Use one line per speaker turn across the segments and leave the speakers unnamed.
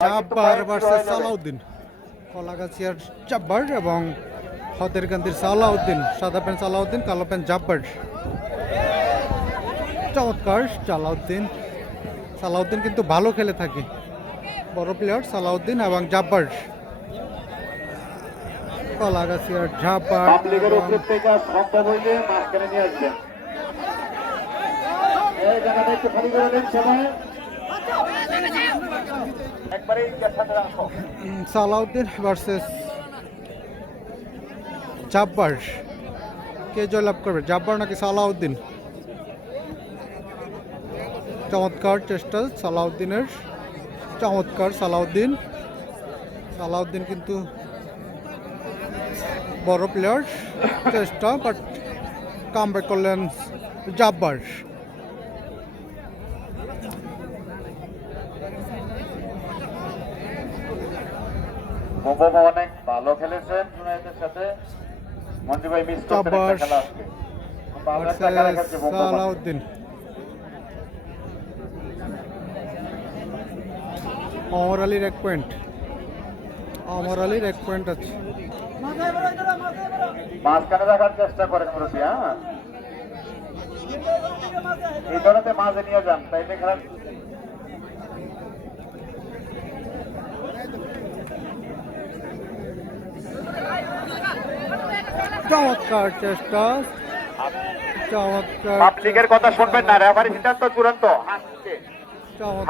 চাব্বার versus Salauddin. কলাগাছিয়ার চাব্বার এবং হতেরকান্দির সালাউদ্দিন সাদা pant Salauddin কালো প্যান্ট জাব্বার। চমৎকার সালাউদ্দিন। সালাউদ্দিন কিন্তু ভালো খেলে থাকে। বড় প্লেয়ার সালাউদ্দিন এবং জাব্বার। কলাগাছিয়ার জাব্বার
এই জায়গাটা একটু খালি করে
সালাউদ্দিন ভার্সেস জাব্বার। কে জয়লাভ করবে? জাব্বার নাকি সালাউদ্দিন? চমৎকার চেষ্টা সালাউদ্দিনের। চমৎকার সালাউদ্দিন। সালাউদ্দিন কিন্তু বড় প্লেয়ার চেষ্টা বাট কাম করলেন জাব্বার।
অনেক ভালো খেলেছেন জুনাইদের সাথে। মঞ্জু ভাই মিস খেলা আজকে।
সালাউদ্দিন। অমর আলীর এক পয়েন্ট অমর আলীর এক পয়েন্ট আছে।
মাঝখানে রাখার চেষ্টা করেন মুরব্বী হ্যাঁ? এই ধরনের মাঝে নিয়ে যান তাইলে খেলা
চমৎকার চেষ্টা। চমৎকার
পাবলিকের কথা শুনবেন না রেফারি সিদ্ধান্ত চূড়ান্ত।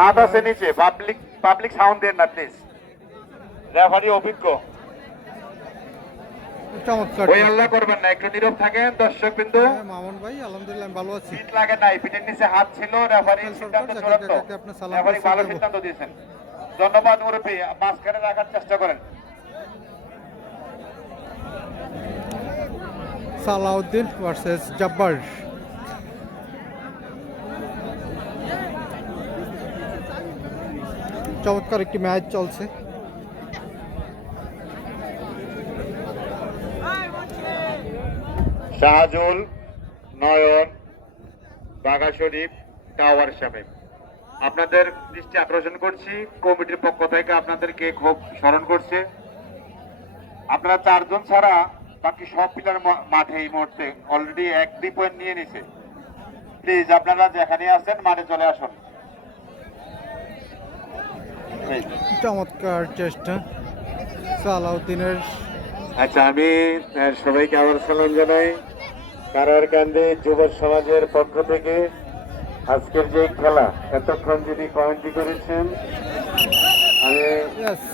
হাত আছে নিচে পাবলিক পাবলিক সাউন্ড দেন না প্লিজ রেফারি অভিজ্ঞ।
চমৎকার।
ওই আল্লাহ করবেন না একটু নীরব থাকেন দর্শক বিন্দু
মামুন ভাই আলহামদুলিল্লাহ ভালো আছি।
পিঠ লাগে নাই পিঠের নিচে হাত ছিল রেফারি সিদ্ধান্ত চূড়ান্ত। রেফারি ভালো সিদ্ধান্ত দিয়েছেন। ধন্যবাদ মুরব্বী মাঝখানে রাখার চেষ্টা করেন।
সালাউদ্দিন ভার্সেস জব্বার চমৎকার একটি ম্যাচ চলছে।
শাহজুল, নয়ন, বাঘা শরীফ, টাওয়ার শামীম। আপনাদের দৃষ্টি আকর্ষণ করছি, কমিটির পক্ষ থেকে আপনাদেরকে খুব স্মরণ করছে। আপনারা চারজন ছাড়া বাকি সব প্লেয়ার মাঠে এই মুহূর্তে অলরেডি এক দুই পয়েন্ট নিয়ে নিছে। প্লিজ আপনারা যেখানে আছেন মাঠে চলে আসুন।
চমৎকার চেষ্টা। সালাউদ্দিনের
আচ্ছা আমি সবাইকে আবার সালাম জানাই। কারারকান্দি যুব সমাজের পক্ষ থেকে আজকের যে খেলা এতক্ষণ যিনি কমেন্ট্রি করেছেন আমি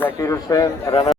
জাকির হোসেন রানা